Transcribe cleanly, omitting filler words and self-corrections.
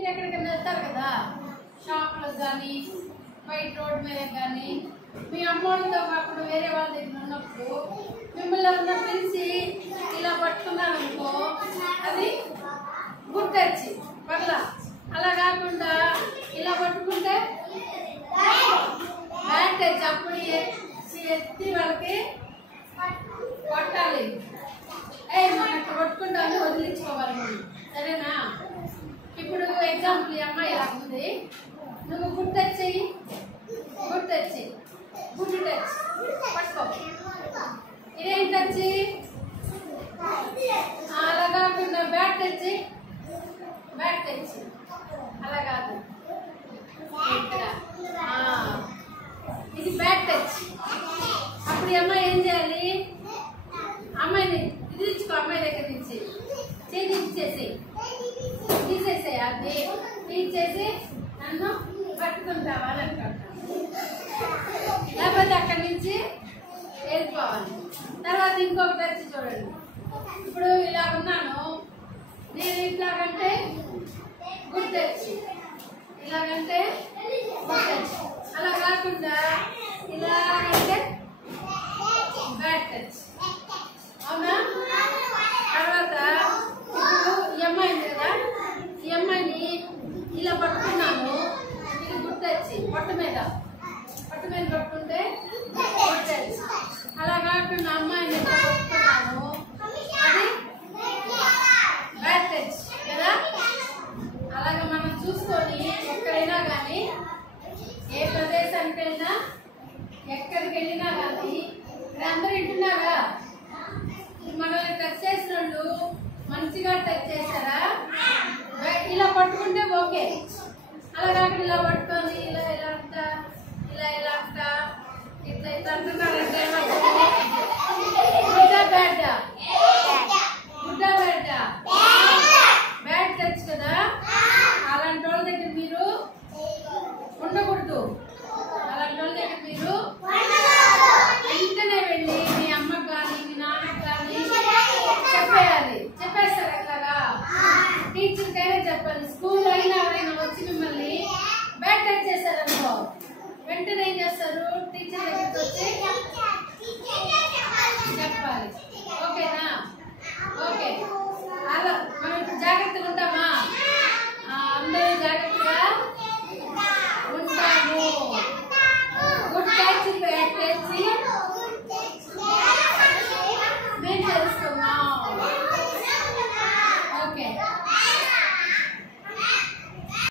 మీరు ఎక్కడికైనా వెళ్తారు కదా, షాప్లకు కానీ బయట రోడ్డు మీద కానీ, మీ అమ్మోళ్ళతో కాకుండా వేరే వాళ్ళ దగ్గర ఉన్నప్పుడు మిమ్మల్ని ఎవరన్నా పిలిచి ఇలా పట్టుకున్నారనుకో, అది గుడ్ టచ్ పర్లా. అలా కాకుండా ఇలా పట్టుకుంటే బ్యాడ్ టచ్. అప్పుడు ఎత్తి వాళ్ళకి కొట్టాలి. మనం ఇక్కడ పట్టుకుంటామని వదిలించుకోవాలి మనం, సరేనా? ఇప్పుడు ఎగ్జాంపుల్ ఈ అమ్మాయి ఇలా ఉంది, నువ్వు గుడ్ టచ్ చెయ్యి, గుడ్ టచ్ చెయ్యి, గుడ్ టచ్ పట్టుకో. ఇదేం టచ్? అలా కాకుండా బ్యాడ్ టచ్, బ్యాడ్ టచ్. అలా కాదు, ఇక్కడ ఇది బ్యాడ్ టచ్. అప్పుడు ఈ అమ్మాయి ఏం చేయాలి? అమ్మాయిని తీసుకో, అమ్మాయి దగ్గర నుంచి తీసేసి అది తీసేసి నన్ను పట్టుకుంటావా అని అనుకుంటా, లేకపోతే అక్కడి నుంచి వెళ్ళిపోవాలి. తర్వాత ఇంకొక టచ్ చూడండి. ఇప్పుడు ఇలా ఉన్నాను నేను, ఇట్లాగంటే గుడ్ టచ్, ఇలాగంటే గుడ్ టచ్. అలా కాకుండా ఇలాగంటే బ్యాడ్ టచ్, అవునా? తర్వాత ఇప్పుడు ఈ అమ్మాయిని కదా, ఈ అమ్మాయిని ఇలా పట్టుకున్నాను, ఇది గుడ్ టచ్. పొట్ట మీద పట్టుకుంటే గుడ్ టచ్. అలా కాకుండా అమ్మాయిని ఇలా పట్టుకున్నాను, అది బ్యాడ్ టచ్ కదా. అలాగే మనం చూసుకొని ఎక్కడైనా కానీ, ఏ ప్రదేశానికి వెళ్ళినా ఎక్కడికి వెళ్ళినా కానీ, అందరూ వింటున్నారా? మనల్ని టచ్ చేసిన వాళ్ళు మంచిగా టచ్ చేశారా? ఇలా పట్టుకుంటే ఓకే. అలా కాకుండా ఇలా పట్టుకొని ఇలా ఇలా అంటా, ఇలా అంటా, ఇట్లా అంటున్నారంటే బ్యాడ్.